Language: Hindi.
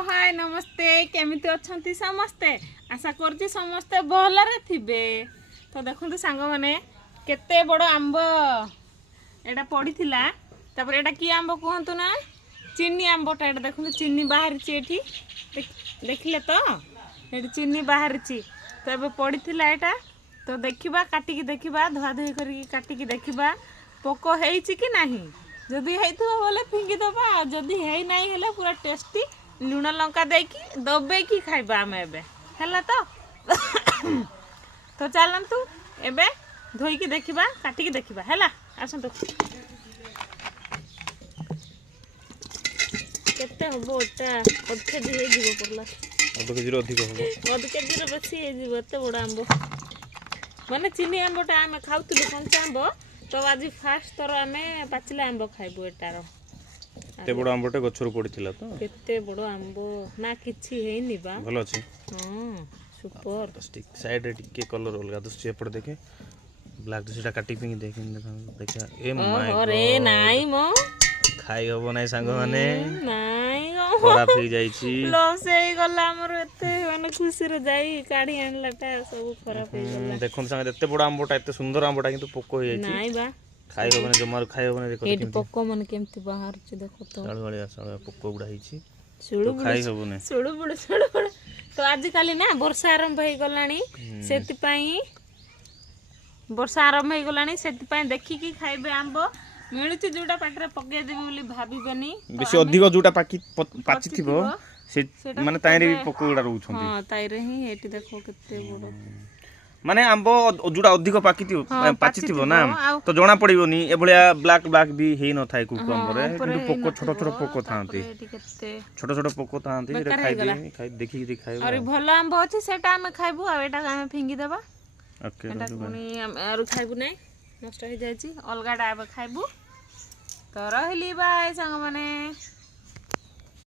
हाय नमस्ते केमिति अछंती समस्ते आशा करछि समस्ते भलरे थिबे। तो देखंतु सांग माने केते बड़ आंब एटा पड़ीथिला तापर एटा की आंब कहंतु ना चीनी आंबटा एटा देखंतु चीनी बाहरछि एठी देखिले तो एठी चीनी बाहरछि तो एबे पड़ीथिला एटा तो देखिबा काटिकी देखिबा धुआ धुई करी काटिकी देखिबा पोको हेइछि कि नाही जदि हेइथबो बोले फिंगी दबा जदि हेइ नाही हेले पूरा टेस्टी लुण लंका देकी दबे की खाइबा हम एबे हैला तो चलंतु एबे धोई की देखिबा काटी की देखिबा हैला आसंतु केते हबो एटा अधे दी हे जीवो पड़ला अध केजी रो अधिक हबो अध केजी रो बेसी हे जीवो एते बड़ आंबो माने चीनी आंबोटा आमे खाउतलु कंचा आंबो तो आज फास्ट तर आमे पाचिला आंबो खाइबो एटारो एते बड़ आंबोटे गछरो पड़िथिला तो केते बड़ आंबो ना किछि हेइनी बा भलो अछि हां सुपर स्टिक साइड रे टिके कलर अलगा दुस एपड़ देखे ब्लैक दुसटा काटी पिंग देखे देखा ए माय गॉड अरे नाइ मो खाई हबो नै सांग माने नाइ खराब हो जाई छी लॉस हे गला हमर एते माने खुशी रे जाई काढी आनलाटा सब खराब हे गला देखन संग एते बड़ आंबोटा एते सुंदर आंबोटा किंतु पोको हो जाई छी नाइ बा खाई हबो नै जमार खाई हबो नै देखो एटी पोको मन केमती बाहर छी देखो तो साळ वाली साळ पोको गुडा हिची सुळु खाई हबो नै सुळु बुड़ तो आज काली ना वर्षा आरंभ हे गलानी सेति पई वर्षा आरंभ हे गलानी सेति पई देखि की खाइबे आंबो मिलुची जोटा पाटरे पके देबी बोली भाबिबेनी बेसी अधिक जोटा पाची थिबो से माने ताइरे भी पोको गुडा रहउ छथि हां ताइरे ही एटी देखो केते बड़ माने आंबो जोटा अधिक पाची थिबो ना तो जोना पड़िबोनी ए भलिया ब्लैक ब्लैक भी हेइ न थाय कुकु आंबरे किंतु पोको छोटो छोटो पोको थांती एटी केते छोटो छोटो पोको थांती रे खाइ देखि खाइबो अरे भलो आंबो अछि सेटा हमें खाइबो आ एटा हमें फिंगी देबा ओके एटा कोनी आरु खाइबो नै नष्ट हो जायछि अलगाडा आबे खाइबो तो रहली बाय संग माने।